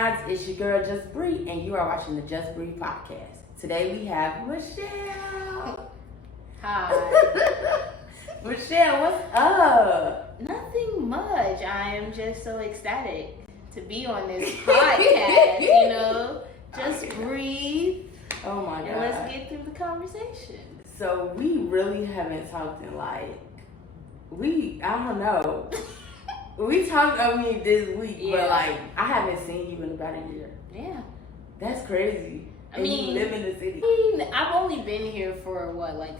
minds? It's your girl Just Bree, and you are watching the Just Bree podcast. Today we have Michelle. Hi. Michelle, what's up? Nothing much. I am just so ecstatic to be on this podcast, you know. Just breathe. Oh my God. And let's get through the conversation. So we really haven't talked in I don't know. We talked, this week, but I haven't seen you in about a year. Yeah. That's crazy. And you live in the city. I've only been here for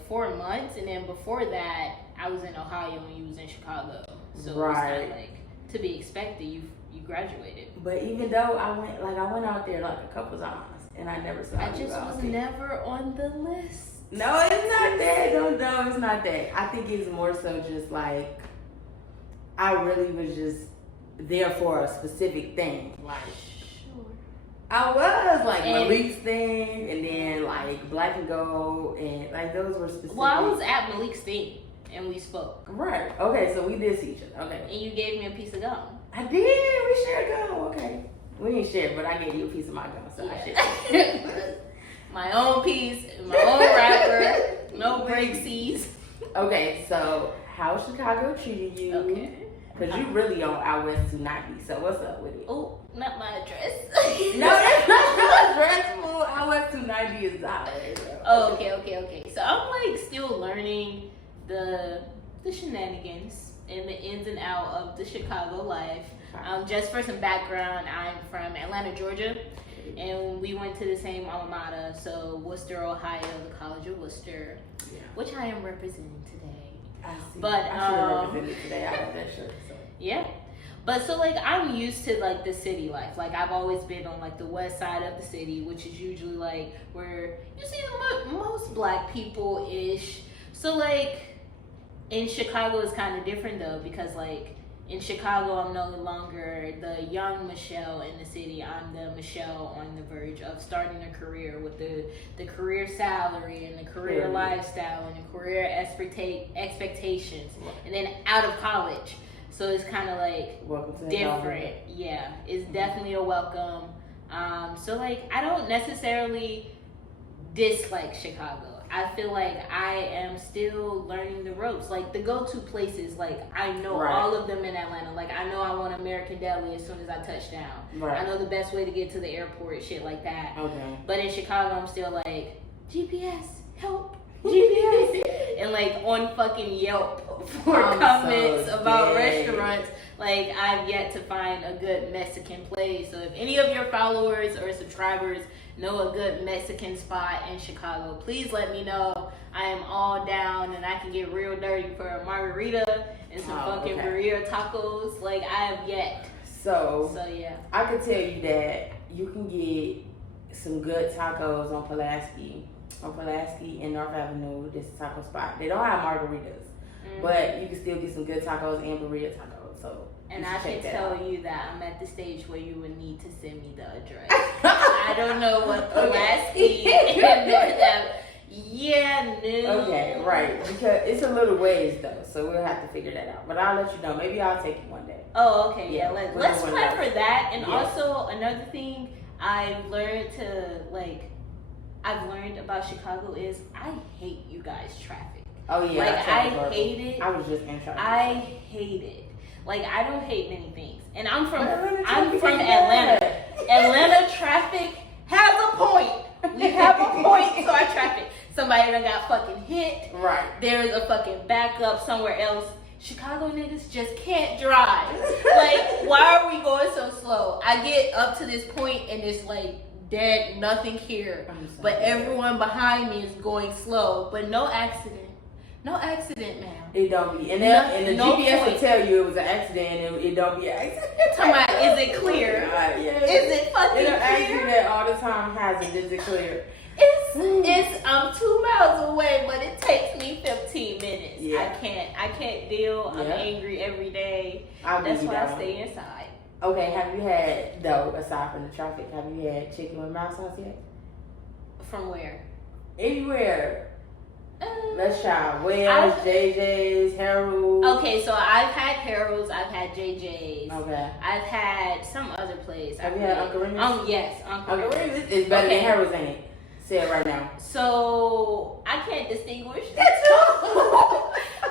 4 months, and then before that, I was in Ohio and you was in Chicago. So it's kind of to be expected. You graduated. But even though I went out there a couple times, and I never saw you. I just was never on the list. No, it's not that. No, it's not that. I think it's more so just I really was just there for a specific thing. Sure. I was Malik's thing, and then Black and Gold, and those were specific. Well, I was at Malik's thing, and we spoke. Right. Okay, so we did see each other. Okay. And you gave me a piece of gum. I did. We shared gum. Okay. We didn't share, but I gave you a piece of my gum, so I shared. My own piece, my own wrapper, no breaksies. Okay, so how's Chicago treating you? Okay. Because you really on out west 290, so what's up with it? Oh, not my address. No, that's not your address, fool. Out west 290 is out. Oh, okay. So I'm still learning the shenanigans and the ins and out of the Chicago life. Just for some background, I'm from Atlanta, Georgia, and we went to the same alma mater, so Worcester, Ohio, the College of Worcester, which I am representing today. I see. But I should have represented today. I got that shirt. So. Yeah. But so I'm used to the city life. I've always been on the west side of the city, which is usually where you see most black people ish. So in Chicago it's kind of different though, because in Chicago I'm no longer the young Michelle in the city. I'm the Michelle on the verge of starting a career with the career salary and the career lifestyle and the career expectations, and then out of college. So it's kind of different. Yeah, it's definitely a welcome. So I don't necessarily dislike Chicago. I feel I am still learning the ropes. The go-to places, I know all of them in Atlanta. I know I want American Deli as soon as I touch down. Right. I know the best way to get to the airport, shit like that. Okay. But in Chicago, I'm still GPS, help, GPS. And on fucking Yelp for comments about restaurants. I've yet to find a good Mexican place. So if any of your followers or subscribers know a good Mexican spot in Chicago, please let me know. I am all down, and I can get real dirty for a margarita and some fucking burrito tacos. I have yet. So yeah. I could tell you that you can get some good tacos on Pulaski and North Avenue. This taco spot. They don't have margaritas, but you can still get some good tacos and burrito tacos. So. And I can tell you that I'm at the stage where you would need to send me the address. I don't know what Pulaski and North Avenue. Yeah, no. Okay, right. Because it's a little ways though, so we'll have to figure that out. But I'll let you know. Maybe I'll take you one day. Oh, okay. Yeah, let's plan for that. And also another thing I've learned about Chicago is I hate you guys' traffic. Oh yeah. I hate it. I was just in traffic. I hate it. I don't hate many things. And I'm from Atlanta. Atlanta traffic has a point. We have a point to our traffic. Somebody done got fucking hit. Right. There's a fucking backup somewhere else. Chicago niggas just can't drive. Why are we going so slow? I get up to this point and it's dead, nothing here. But everyone behind me is going slow. But no accident. No accident, ma'am. It don't be. And the GPS will tell you it was an accident, and it don't be an accident. Talking about, is it clear? Yeah. Is it fucking clear? It'll ask you that all the time. Hazard, is it clear? I'm 2 miles away, but it takes me 15 minutes. Yeah. I can't deal. I'm angry every day. That's why I stay inside. Okay, have you had, though, aside from the traffic, have you had chicken with mouse sauce yet? From where? Anywhere. Let's try. Wells, JJ's, Harold. Okay, so I've had Harold's, I've had JJ's. Okay. I've had some other place. Have you had Uncle Remus? Yes, Uncle Remus. Is better than Harold's, ain't it? Say it right now. So I can't distinguish.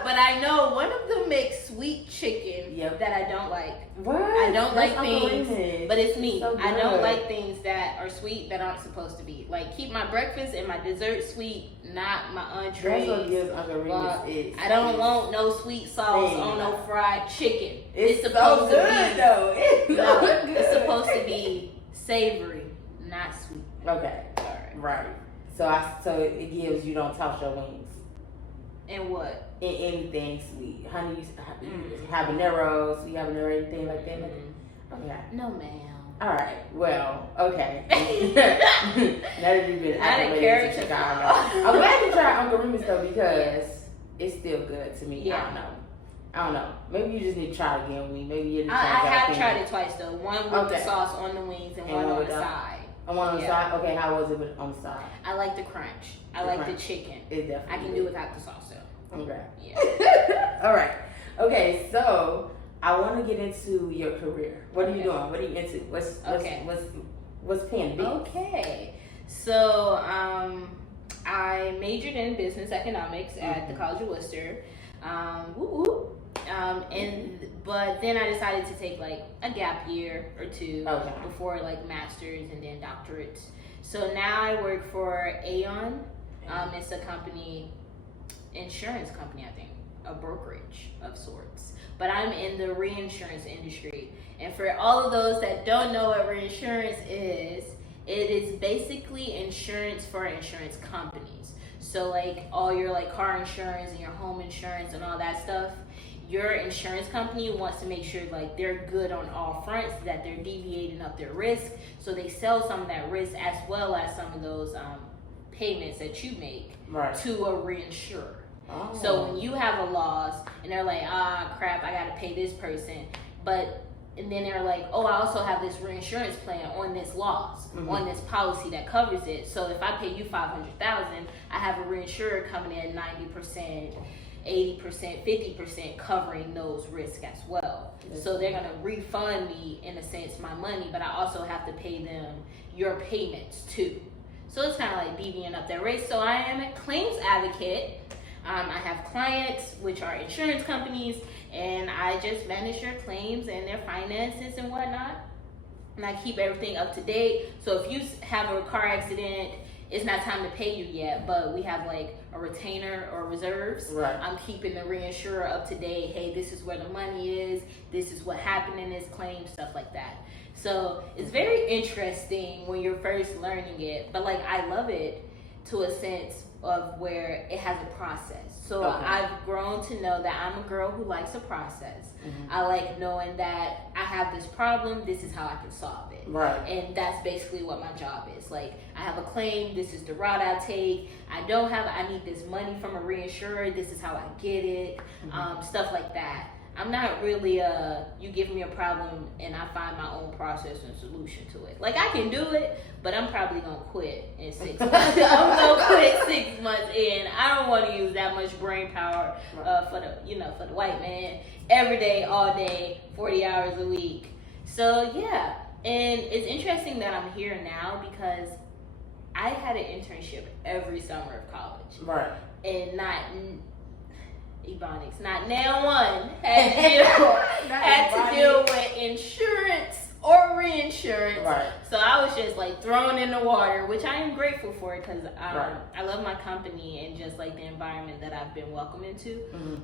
But I know one of them makes sweet chicken that I don't like. What? I don't like things, but it's me. So I don't like things that are sweet that aren't supposed to be. Like, keep my breakfast and my dessert sweet, not my entrees. That's what gives Uncle Remus is. I don't want no sweet sauce on no fried chicken. It's supposed to be though. It's supposed to be savory, not sweet. Okay. Right. So it gives you don't toss your wings. And what? In anything sweet. Honey, habanero, sweet habanero, anything like that. Okay. No, ma'am. All right. Well, okay. Now that you've been acclimated to Chicago, I'm glad you tried Uncle Remus though because it's still good to me. Yeah. I don't know. Maybe you just need to try it again with me. Maybe you. I have tried it twice though. One with the sauce on the wings and one on the side. One on the side? Okay, how was it on the side? I like the crunch. I like the chicken. It definitely I can do without the sauce though. Okay. Yeah. All right. Okay, so I want to get into your career. What are you doing? What are you into? What's paying big? Okay. So I majored in business economics at the College of Worcester. But then I decided to take like a gap year or two before like masters and then doctorates. So now I work for Aon. It's a company, insurance company, I think, a brokerage of sorts. But I'm in the reinsurance industry. And for all of those that don't know what reinsurance is, it is basically insurance for insurance companies. So like all your like car insurance and your home insurance and all that stuff, your insurance company wants to make sure like they're good on all fronts, that they're deviating up their risk. So they sell some of that risk as well as some of those payments that you make to a reinsurer. Oh. So when you have a loss and they're like, crap, I gotta pay this person, and then they're like, oh, I also have this reinsurance plan on this loss, on this policy that covers it. So if I pay you $500,000, I have a reinsurer coming in 90%, 80%, 50% covering those risks as well. So they're gonna refund me, in a sense, my money, but I also have to pay them your payments too. So it's kind of like divvying up their risk. So I am a claims advocate. I have clients, which are insurance companies, and I just manage their claims and their finances and whatnot. And I keep everything up to date. So if you have a car accident, it's not time to pay you yet, but we have like a retainer or reserves. Right. I'm keeping the reinsurer up to date. Hey, this is where the money is. This is what happened in this claim, stuff like that. So it's very interesting when you're first learning it, but like I love it to a sense of where it has a process. So I've grown to know that I'm a girl who likes a process. I like knowing that I have this problem, this is how I can solve it. Right. And that's basically what my job is. Like, I have a claim, this is the route I take. I need this money from a reinsurer, this is how I get it, stuff like that. I'm not really you give me a problem and I find my own process and solution to it. Like, I can do it, but I'm probably gonna quit in 6 months. I'm gonna quit 6 months in. I don't want to use that much brain power for the white man every day, all day, 40 hours a week. So yeah, and it's interesting that I'm here now because I had an internship every summer of college. Right. And not Ebonics, not now one, had to deal with insurance or reinsurance. Right. So I was just like thrown in the water, which I am grateful for because I love my company and just like the environment that I've been welcomed into.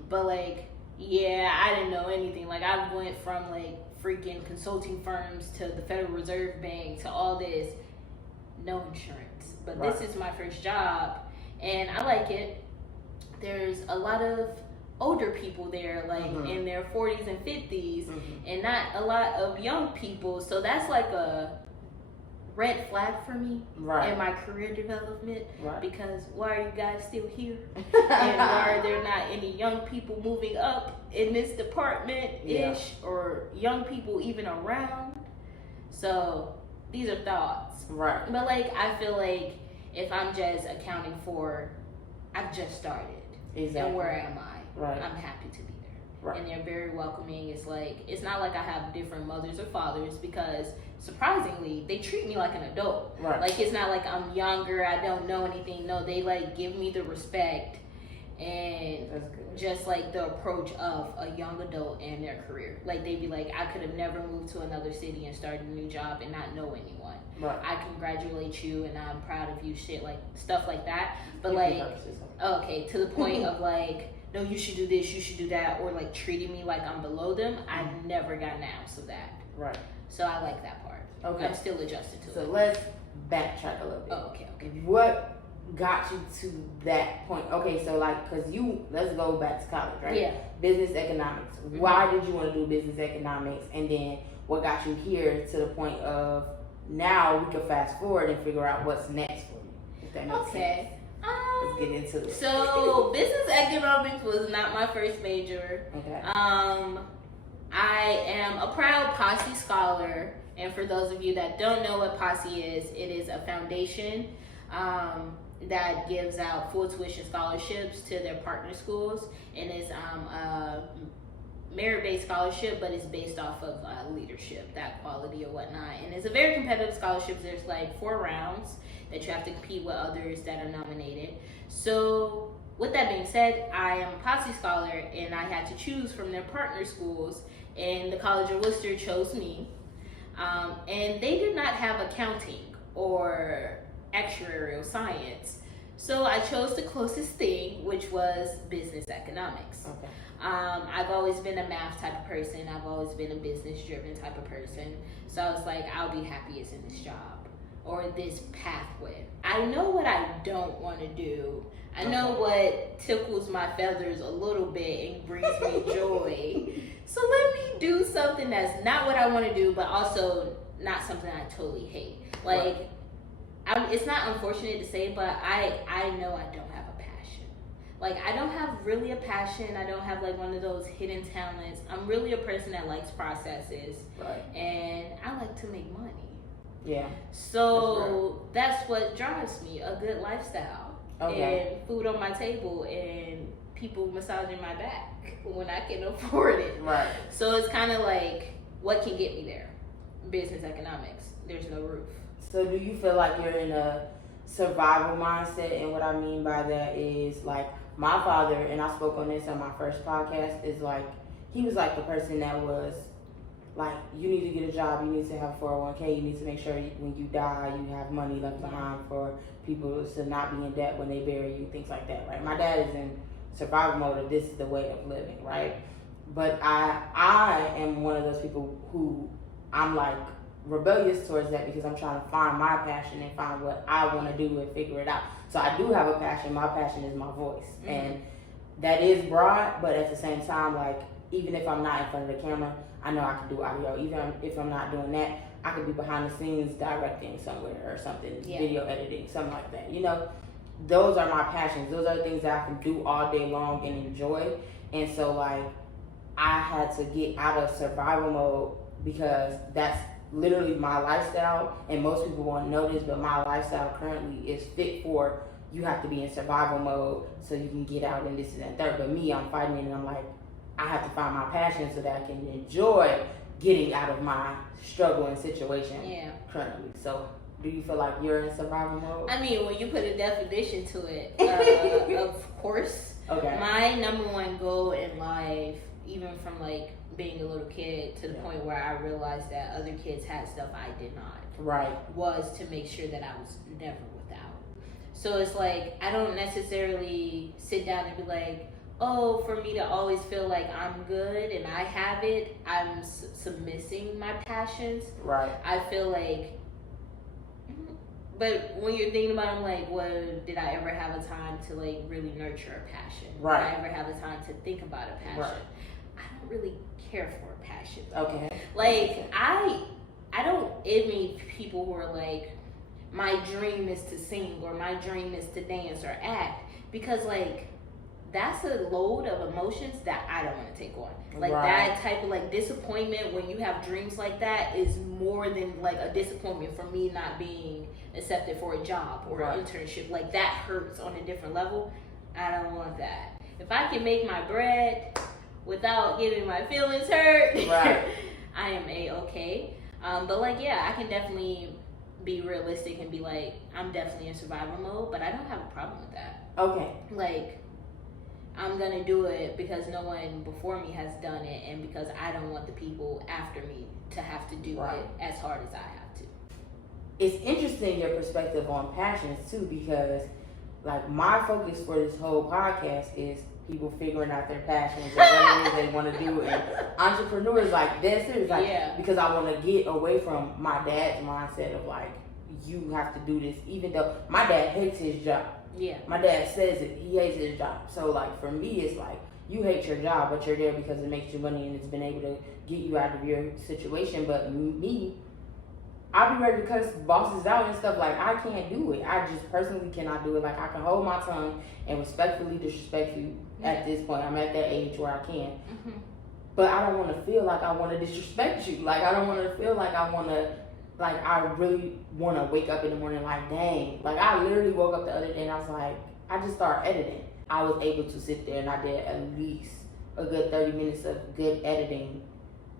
But like, yeah, I didn't know anything. Like, I went from like freaking consulting firms to the Federal Reserve Bank to all this, no insurance. But this is my first job and I like it. There's a lot of older people there, like in their 40s and 50s, and not a lot of young people. So that's like a red flag for me in my career development. Because why are you guys still here? And why are there not any young people moving up in this department-ish or young people even around? So these are thoughts. But like, I feel like if I'm just accounting for I've just started. Exactly. And where am I? Right. I'm happy to be there. Right. And they're very welcoming. It's not like I have different mothers or fathers, because surprisingly, they treat me like an adult. Right. Like, it's not like I'm younger, I don't know anything. No, they like give me the respect and just like the approach of a young adult in their career. Like, they'd be like, I could have never moved to another city and started a new job and not know anyone. Right. I congratulate you and I'm proud of you, shit, like stuff like that. But You like, can say something. okay, to the point of like, no, you should do this, you should do that, or like treating me like I'm below them. I've never got an ounce of that. Right. So I like that part. Okay. I'm still adjusted to it. So let's backtrack a little bit. Oh, okay. What got you to that point? Okay, so like, cause let's go back to college, right? Yeah. Business economics. Mm-hmm. Why did you want to do business economics? And then what got you here to the point of now we can fast forward and figure out what's next for you, if that makes sense. Let's get into it. So business economics was not my first major. Okay. I am a proud Posse scholar, and for those of you that don't know what Posse is, it is a foundation that gives out full tuition scholarships to their partner schools, and it's a merit-based scholarship, but it's based off of leadership, that quality or whatnot. And it's a very competitive scholarship. There's like 4 rounds that you have to compete with others that are nominated. So with that being said, I am a Posse scholar, and I had to choose from their partner schools, and the College of Worcester chose me. And they did not have accounting or actuarial science. So I chose the closest thing, which was business economics. Okay. I've always been a math type of person. I've always been a business driven type of person. So I was like, I'll be happiest in this job or this pathway. I know what I don't want to do. I know what tickles my feathers a little bit and brings me joy. So let me do something that's not what I want to do, but also not something I totally hate. Like, it's not unfortunate to say, but I know I don't have a passion. Like, I don't have really a passion. I don't have like one of those hidden talents. I'm really a person that likes processes. Right. And I like to make money. Yeah. So that's what drives me, a good lifestyle. Okay. And food on my table and people massaging my back when I can afford it. Right. So it's kind of like, what can get me there? Business economics. There's no roof. So do you feel like you're in a survival mindset? And what I mean by that is, like, my father, and I spoke on this on my first podcast, is like, he was like the person that was like, you need to get a job, you need to have 401k, you need to make sure when you die you have money left behind for people to not be in debt when they bury you, things like that, right? My dad is in survival mode of this is the way of living, right? But I am one of those people who I'm like rebellious towards that, because I'm trying to find my passion and find what I want to do and figure it out. So I do have a passion. My passion is my voice. Mm-hmm. And that is broad, but at the same time, like, even if I'm not in front of the camera, I know I can do audio. Even if I'm not doing that, I could be behind the scenes directing somewhere or something, video editing, something like that. You know, those are my passions. Those are the things that I can do all day long and enjoy. And so, like, I had to get out of survival mode, because that's literally my lifestyle. And most people won't know this, but my lifestyle currently is fit for, you have to be in survival mode so you can get out and this and that third. But me, I'm fighting it, and I'm like, I have to find my passion so that I can enjoy getting out of my struggling situation currently. So do you feel like you're in survival mode? I mean, when you put a definition to it, of course. Okay. My number one goal in life, even from like being a little kid to the point where I realized that other kids had stuff I did not. Right. Was to make sure that I was never without. So it's like, I don't necessarily sit down and be like, oh, for me to always feel like I'm good and I have it, I'm submissing my passions. Right. I feel like, but when you're thinking about it, I'm like, well, did I ever have a time to like really nurture a passion? Right. Did I ever have a time to think about a passion? Right. I don't really care for a passion. Okay. Like, I don't envy people who are like, my dream is to sing or my dream is to dance or act, because like, that's a load of emotions that I don't want to take on. Like that type of like disappointment when you have dreams like that is more than like a disappointment for me not being accepted for a job or an internship. Like that hurts on a different level. I don't want that. If I can make my bread without getting my feelings hurt, right. I am A-okay. But like, yeah, I can definitely be realistic and be like, I'm definitely in survival mode, but I don't have a problem with that. Okay. Like, I'm gonna do it because no one before me has done it, and because I don't want the people after me to have to do it as hard as I have to. It's interesting your perspective on passions too, because like my focus for this whole podcast is people figuring out their passions and what it is they want to do, and entrepreneurs like dead serious, like because I want to get away from my dad's mindset of like you have to do this, even though my dad hates his job. Yeah. My dad says it. He hates his job. So like for me, it's like you hate your job, but you're there because it makes you money and it's been able to get you out of your situation. But me, I'll be ready to cuss bosses out and stuff. Like I can't do it. I just personally cannot do it. Like I can hold my tongue and respectfully disrespect you at this point. I'm at that age where I can. Mm-hmm. But I don't want to feel like I want to disrespect you. Like I don't want to feel like I want to. Like, I really want to wake up in the morning like, dang. Like, I literally woke up the other day and I was like, I just started editing. I was able to sit there and I did at least a good 30 minutes of good editing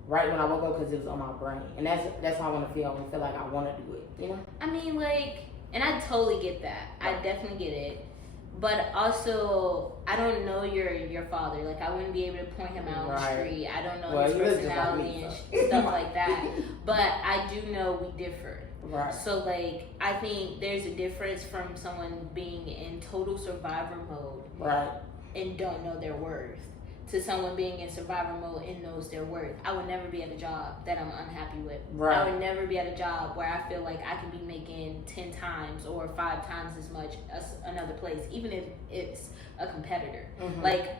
right when I woke up because it was on my brain. And that's how I want to feel. I want to feel like I want to do it, you know? I mean, like, and I totally get that. I definitely get it. But also, I don't know your father. Like, I wouldn't be able to point him out on the street. I don't know his personality and stuff like that. But I do know we differ. Right. So, like, I think there's a difference from someone being in total survivor mode and don't know their worth, to someone being in survivor mode and knows their worth. I would never be at a job that I'm unhappy with. Right. I would never be at a job where I feel like I can be making 10 times or 5 times as much as another place, even if it's a competitor. Mm-hmm. Like,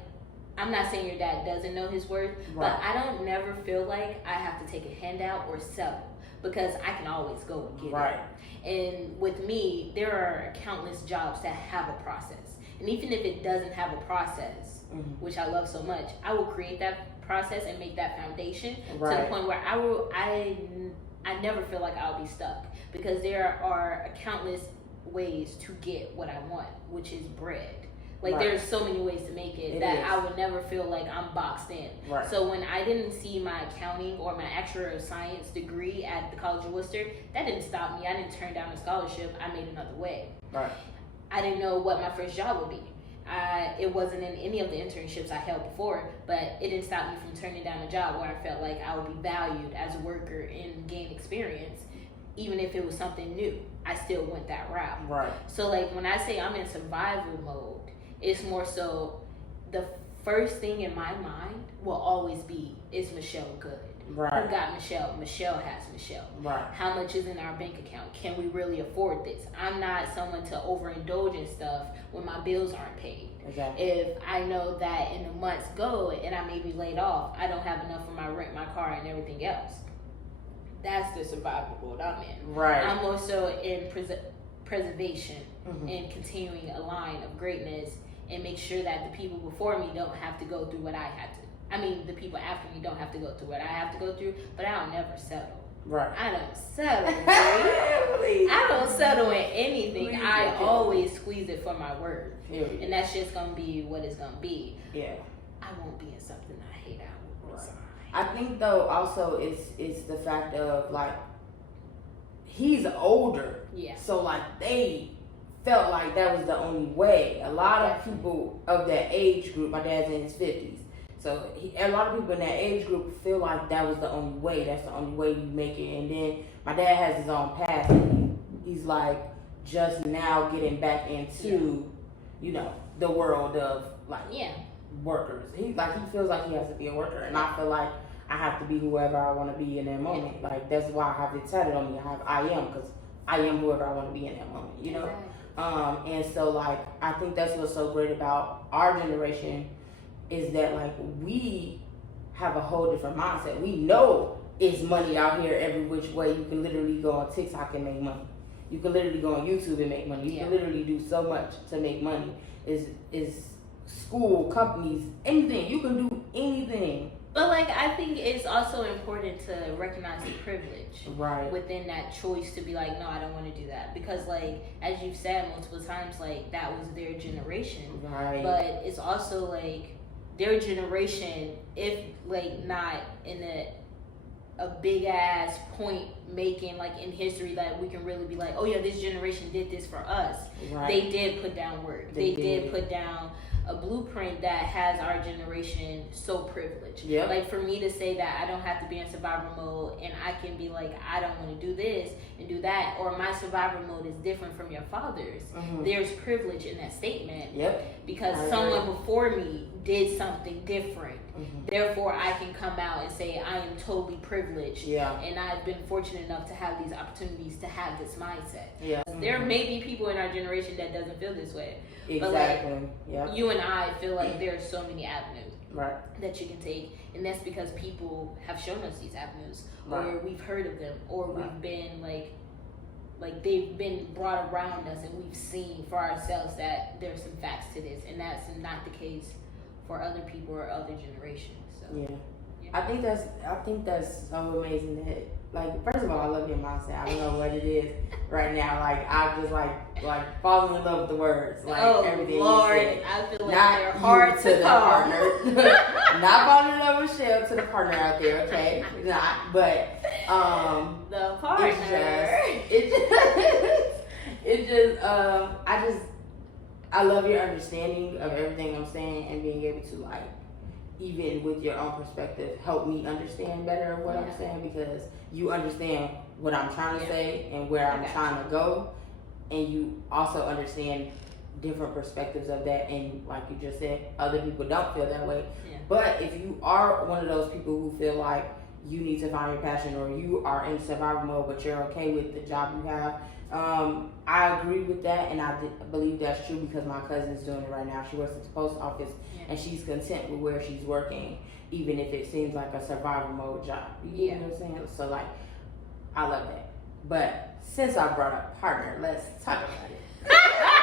I'm not saying your dad doesn't know his worth, but I don't never feel like I have to take a handout or settle, because I can always go and get it. And with me, there are countless jobs that have a process. And even if it doesn't have a process, which I love so much, I will create that process and make that foundation to the point where I never feel like I'll be stuck, because there are countless ways to get what I want, which is bread. Like there's so many ways to make it that I would never feel like I'm boxed in. So when I didn't see my accounting or my actuarial science degree at the College of Worcester, that didn't stop me. I didn't turn down a scholarship. I made another way. I didn't know what my first job would be. It wasn't in any of the internships I held before, but it didn't stop me from turning down a job where I felt like I would be valued as a worker and gain experience. Even if it was something new, I still went that route. So like when I say I'm in survival mode, it's more so the first thing in my mind will always be, is Michelle good? Who got Michelle? Michelle has Michelle. How much is in our bank account? Can we really afford this? I'm not someone to overindulge in stuff when my bills aren't paid. If I know that in the months go and I may be laid off, I don't have enough for my rent, my car, and everything else. That's the survival mode I'm in. I'm also in preservation and continuing a line of greatness, and make sure that the people before me don't have to go through what I had to. I mean, the people after me don't have to go through what I have to go through, but I'll never settle. I don't settle. I don't settle in anything. I always squeeze it for my worth. And that's just going to be what it's going to be. I won't be in something I hate. I will resign. I think, though, also it's the fact of, like, he's older. So, like, they felt like that was the only way. A lot of people of that age group, my dad's in his 50s. So a lot of people in that age group feel like that was the only way. That's the only way you make it. And then my dad has his own path. And he's like just now getting back into, you know, the world of like workers. He feels like he has to be a worker, and I feel like I have to be whoever I want to be in that moment. Like that's why I have it tatted on me. I am, because I am whoever I want to be in that moment. You know. And so like I think that's what's so great about our generation, is that like we have a whole different mindset. We know it's money out here every which way. You can literally go on TikTok and make money. You can literally go on YouTube and make money. You can literally do so much to make money. Is school, companies, anything. You can do anything But like, I think it's also important to recognize the privilege Right. within that choice to be like, no, I don't want to do that, because like, as you've said multiple times, like that was their generation. Right. But it's also like their generation, if like not in a big ass point making like in history that we can really be like, oh yeah, this generation did this for us. Right. They did put down work. They did put down a blueprint that has our generation so privileged. Yep. Like for me to say that I don't have to be in survival mode and I can be like, I don't want to do this and do that, or my survival mode is different from your father's. Mm-hmm. There's privilege in that statement. Yep. Because someone before me did something different. Mm-hmm. Therefore, I can come out and say I am totally privileged. Yeah. And I've been fortunate enough to have these opportunities to have this mindset. Yeah. There may be people in our generation that doesn't feel this way. Exactly. But like, yeah. you and I feel like there are so many avenues Right. that you can take, and that's because people have shown us these avenues, Right. or we've heard of them, or Right. we've been like they've been brought around us, and we've seen for ourselves that there's some facts to this, and that's not the case for other people or other generations. So Yeah. I think that's so amazing that, like, first of all, I love your mindset. I don't know what it is right now. Like, I just like falling in love with the words, like everything Lord, you said. I feel like Not they're hard you to the call. partner. Not falling in love with Shell, to the partner out there, okay? Not, but The partner. I love your understanding of everything I'm saying, and being able to, like, even with your own perspective, help me understand better of what I'm saying, because you understand what I'm trying to say and where I'm trying to go, and you also understand different perspectives of that, and like you just said, other people don't feel that way. Yeah. But if you are one of those people who feel like you need to find your passion, or you are in survival mode but you're okay with the job you have, I agree with that, and I believe that's true, because my cousin's doing it right now. She works at the post office, and she's content with where she's working, even if it seems like a survival mode job. You know what I'm saying? So, like, I love that. But since I brought up partner, let's talk about it.